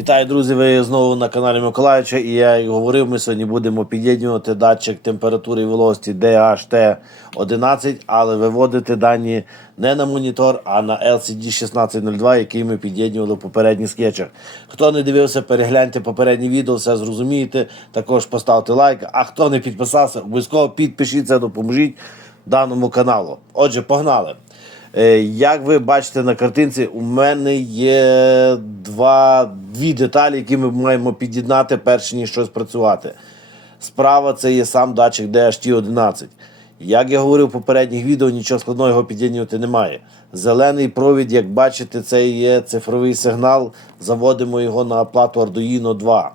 Вітаю, друзі! Ви знову на каналі Миколаївича. І я як говорив, ми сьогодні будемо під'єднувати датчик температури і вологості DHT11, але виводити дані не на монітор, а на LCD 1602, який ми під'єднували в попередніх скетчах. Хто не дивився, перегляньте попереднє відео, все зрозумієте. Також поставте лайк. А хто не підписався, обов'язково підпишіться, допоможіть даному каналу. Отже, погнали. Е, Як ви бачите на картинці, у мене є два, дві деталі, які ми маємо під'єднати, перш ніж щось працювати. Справа це є сам датчик DHT11. Як я говорив в попередніх відео, нічого складного його під'єднувати немає. Зелений провід, як бачите, це є цифровий сигнал. Заводимо його на плату Arduino 2.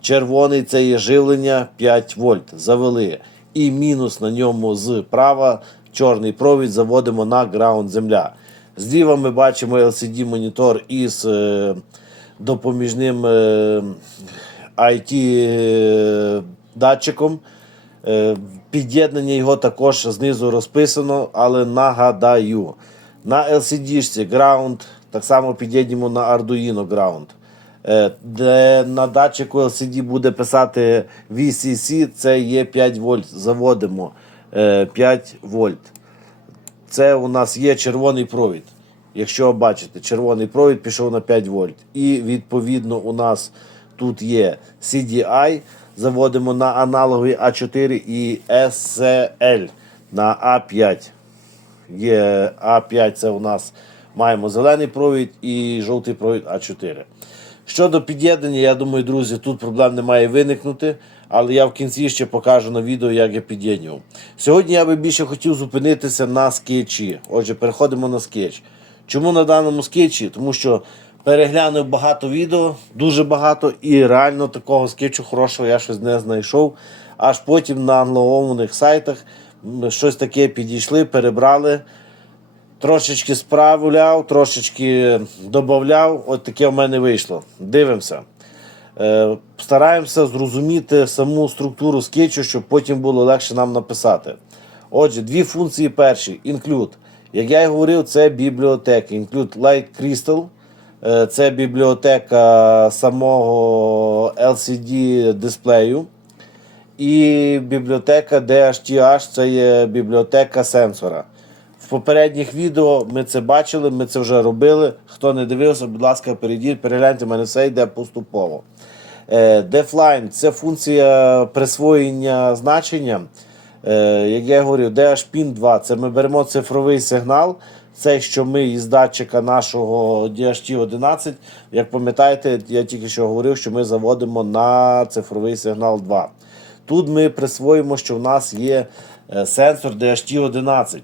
Червоний це є живлення 5 вольт. Завели. І мінус на ньому зправа чорний провід заводимо на граунд земля. Зліва ми бачимо LCD-монітор із е, допоміжним е, IT-датчиком. Е, Під'єднання його також знизу розписано, але нагадаю. На LCD-шці Ground, так само під'єднуємо на Arduino Ground. Е, Де на датчику LCD буде писати VCC, це є 5 вольт. Заводимо е, 5 вольт. Це у нас є червоний провід. Якщо бачите, червоний провід пішов на 5 вольт. І відповідно у нас тут є CDI. Заводимо на аналогові А4 і SCL на А5. Є А5, це у нас маємо зелений провід і жовтий провід А4. Щодо під'єднання, я думаю, друзі, тут проблем не має виникнути, але я в кінці ще покажу на відео, як я під'єднював. Сьогодні я би більше хотів зупинитися на скетчі. Отже, переходимо на скетч. Чому на даному скетчі? Тому що переглянув багато відео, дуже багато, і реально такого скетчу хорошого я щось не знайшов. Аж потім на англомовних сайтах щось таке підійшли, перебрали. Трошечки справляв, трошечки додавав. От таке в мене вийшло. Дивимося. Е, стараємося зрозуміти саму структуру скетчу, щоб потім було легше нам написати. Отже, дві функції перші. Include. Як я і говорив, це бібліотека. Include Light Crystal. Е, Це бібліотека самого LCD дисплею. І бібліотека DHTH це є бібліотека сенсора. Попередніх відео ми це бачили, ми це вже робили. Хто не дивився, будь ласка, перейдіть, перегляньте, мене все йде поступово. Е, Defline це функція присвоєння значення. Е, Як я говорив, DHPIN 2 це ми беремо цифровий сигнал. Це, що ми із датчика нашого DHT11, як пам'ятаєте, я тільки що говорив, що ми заводимо на цифровий сигнал 2. Тут ми присвоїмо, що в нас є е, сенсор DHT11.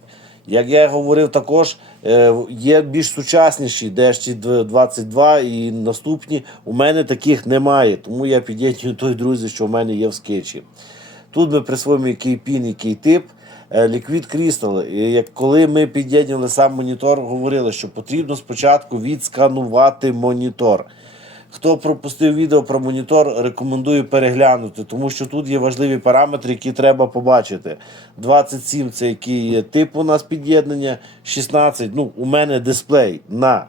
Як я говорив, також е, є більш сучасніші DHT22 і наступні. У мене таких немає, тому я під'єдную той друзі, що в мене є в скетчі. Тут ми присвоїмо який пін, який тип. Е, Liquid Crystal. Як коли ми під'єднували сам монітор, говорили, що потрібно спочатку відсканувати монітор. Хто пропустив відео про монітор, рекомендую переглянути, тому що тут є важливі параметри, які треба побачити. 27 це який є тип у нас під'єднання, 16. Ну, у мене дисплей на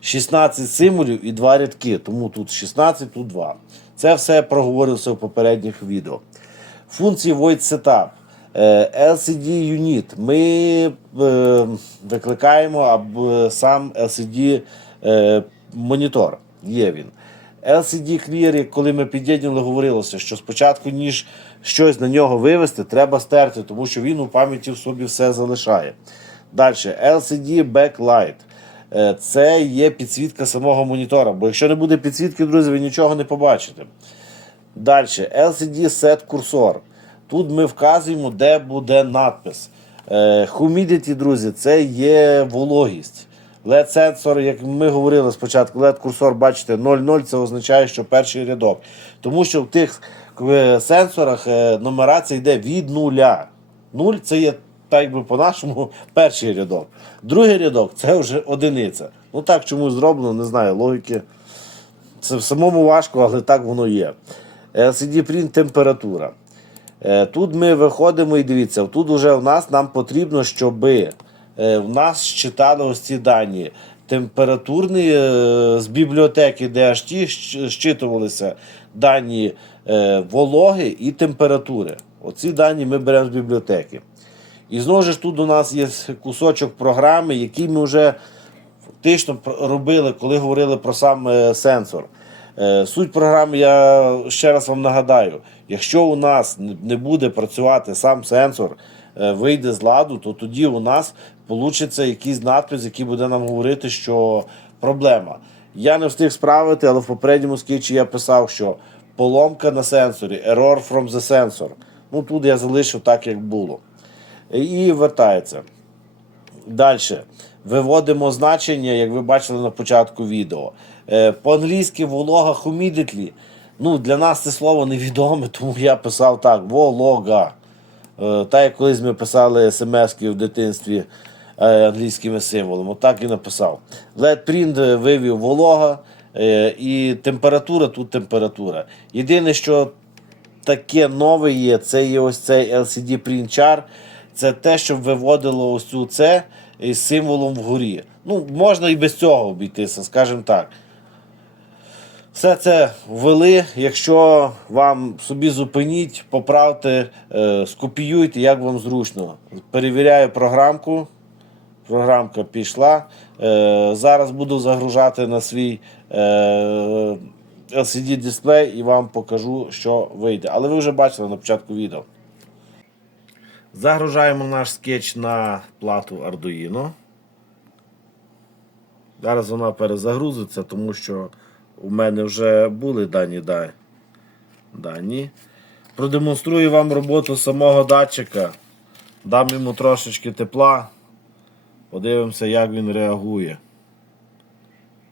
16 символів і 2 рядки, тому тут 16, тут 2. Це все проговорився в попередніх відео. Функції Void Setup. Е, LCD Unit. Ми е, викликаємо сам LCD е, монітор. Є він. LCD Clear, коли ми під'єднали, говорилося, що спочатку, ніж щось на нього вивести, треба стерти, тому що він у пам'яті в собі все залишає. Далі, LCD Backlight. Е, Це є підсвітка самого монітора. Бо якщо не буде підсвітки, друзі, ви нічого не побачите. Далі, LCD Set Cursor. Тут ми вказуємо, де буде надпис. Е, Humidity, друзі, це є вологість. LED сенсор, як ми говорили спочатку, LED курсор, бачите, 0,0 це означає, що перший рядок. Тому що в тих е, сенсорах е, нумерація йде від нуля. Нуль це є, так якби по-нашому, перший рядок. Другий рядок це вже одиниця. Ну так чомусь зроблено, не знаю, логіки. Це в самому важко, але так воно є. LCD Print температура. Е, Тут ми виходимо і дивіться, тут вже в нас нам потрібно, щоб в нас читали ось ці дані. температурні е, з бібліотеки DHT щ- щитувалися дані е, вологи і температури. Оці дані ми беремо з бібліотеки. І знову ж тут у нас є кусочок програми, який ми вже фактично робили, коли говорили про сам е, сенсор. Е, Суть програми, я ще раз вам нагадаю: якщо у нас не- буде працювати сам сенсор, е, вийде з ладу, то тоді у нас получиться якийсь надпис, який буде нам говорити, що проблема. Я не встиг справити, але в попередньому скетчі я писав, що поломка на сенсорі, error from the sensor. Ну тут я залишив так, як було. І вертається. Далі. Виводимо значення, як ви бачили на початку відео. Е, По-англійськи волога humidity. Ну, для нас це слово невідоме, тому я писав так: волога. Е, Так як колись ми писали смс-ки в дитинстві е, англійськими символами, так і написав. Print вивів волога і температура тут температура. Єдине, що таке нове є, це є ось цей LCD Print. Це те, що виводило ось цю це із символом вгорі. Ну, можна і без цього обійтися, скажімо так. Все це ввели. Якщо вам собі зупиніть, поправте, е, скопіюйте, як вам зручно. Перевіряю програмку. Програмка пішла. Е, зараз буду загружати на свій е, LCD дисплей і вам покажу, що вийде. Але ви вже бачили на початку відео. Загружаємо наш скетч на плату Arduino. Зараз вона перезагрузиться, тому що у мене вже були дані да- дані. Продемонструю вам роботу самого датчика. Дам йому трошечки тепла. Подивимося, як він реагує.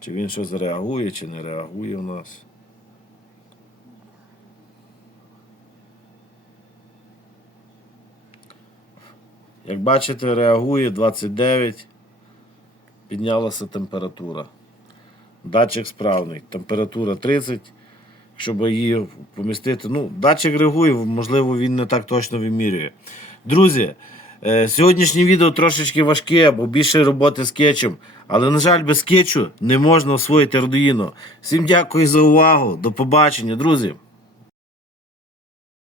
Чи він щось реагує, чи не реагує у нас. Як бачите, реагує 29. Піднялася температура. Датчик справний. Температура 30. Щоб її помістити. Ну, датчик реагує, можливо, він не так точно вимірює. Друзі, е, сьогоднішнє відео трошечки важке, бо більше роботи з кетчем. Але, на жаль, без кетчу не можна освоїти Arduino. Всім дякую за увагу. До побачення, друзі!